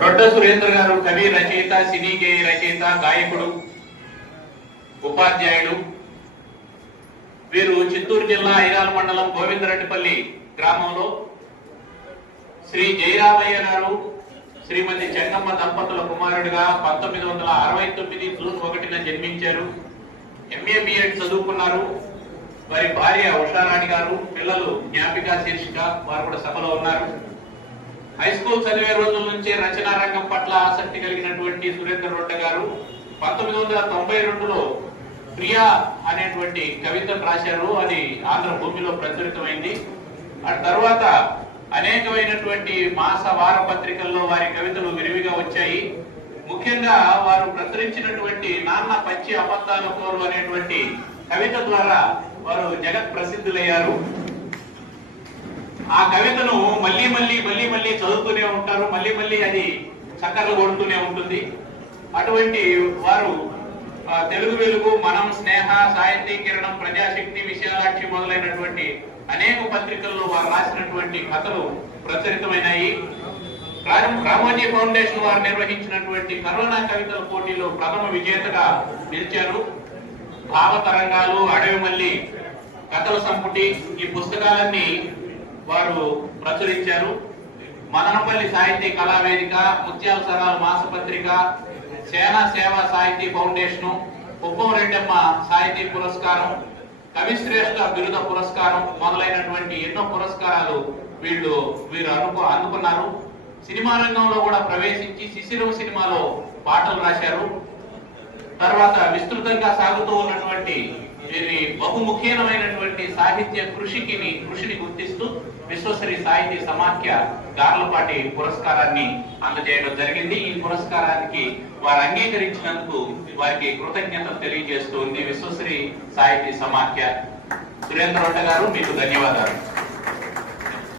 రొడ్డ సురేంద్ర గారు కవి, రచయిత, సినీ గేయ రచయిత, గాయకుడు, ఉపాధ్యాయుడు. వీరు చిత్తూరు జిల్లా ఐరాల మండలం గోవిందరెడ్డిపల్లి గ్రామంలో శ్రీ జయరామయ్య గారు, శ్రీమతి చెంగమ్మ దంపతుల కుమారుడిగా 1969 జూన్ 1న జన్మించారు. ఎంఏ బిఎడ్ చదువుకున్నారు. వారి భార్య ఉషారాణి గారు, పిల్లలు జ్ఞాపిక, శీర్షిక, వారు కూడా సభలో ఉన్నారు. హై స్కూల్ చదివే రోజుల నుంచే రచనా రంగం పట్ల ఆసక్తి కలిగినటువంటి సురేంద్ర రొడ్డ గారు 1992లో ప్రియా అనేటువంటి కవితను రాశారు. అది ఆంధ్ర భూమిలో ప్రచురితమైంది. ఆ తర్వాత అనేకమైనటువంటి మాస వార పత్రికల్లో వారి కవితలు విరివిగా వచ్చాయి. ముఖ్యంగా వారు ప్రచురించినటువంటి నాన్న పచ్చి అబద్ధాల కోరు అనేటువంటి కవిత ద్వారా వారు జగత్ ప్రసిద్ధులయ్యారు. ఆ కవితను మళ్ళీ మళ్ళీ చదువుతూనే ఉంటారు. మళ్ళీ అది చక్కర్లు కొడుతూనే ఉంటుంది. అటువంటి వారు తెలుగు వెలుగు, మనం, స్నేహ, సాహితీ కిరణం, ప్రజాశక్తి, విశాలాక్షి మొదలైనటువంటి అనేక పత్రికల్లో వారు రాసినటువంటి కథలు ప్రచురితమైనాయి. రామోజీ ఫౌండేషన్ వారు నిర్వహించినటువంటి కరోనా కవితల పోటీలో ప్రథమ విజేతగా నిలిచారు. భావ తరంగాలు, అడవి మల్లి, కథల సంపుటి, ఈ పుస్తకాలన్నీ వారు ప్రచురించారు. మదనపల్లి సాహితీ కళావేదిక, ముత్యాల సరాల మాసపత్రిక, సేనా సేవా సాహితీ ఫౌండేషన్, కుప్పం రెడ్డమ్మ సాహితీ పురస్కారం, కవిశ్రేష్ఠ బిరుద పురస్కారం మొదలైనటువంటి ఎన్నో పురస్కారాలు వీరు అందుకున్నారు. సినిమా రంగంలో కూడా ప్రవేశించి శిశిరం సినిమాలో పాటలు రాశారు. తర్వాత విస్తృతంగా సాగుతూ ఉన్నటువంటి వీరి బహుముఖ్యమైనటువంటి సాహిత్య కృషిని గుర్తిస్తూ విశ్వశ్రీ సాహితీ సమాఖ్య గార్లపాటి పురస్కారాన్ని అందజేయడం జరిగింది. ఈ పురస్కారానికి వారు అంగీకరించినందుకు వారికి కృతజ్ఞతలు తెలియజేస్తూ ఉంది విశ్వశ్రీ సాహితీ సమాఖ్య. సురేంద్ర రొడ్డ గారు, మీకు ధన్యవాదాలు.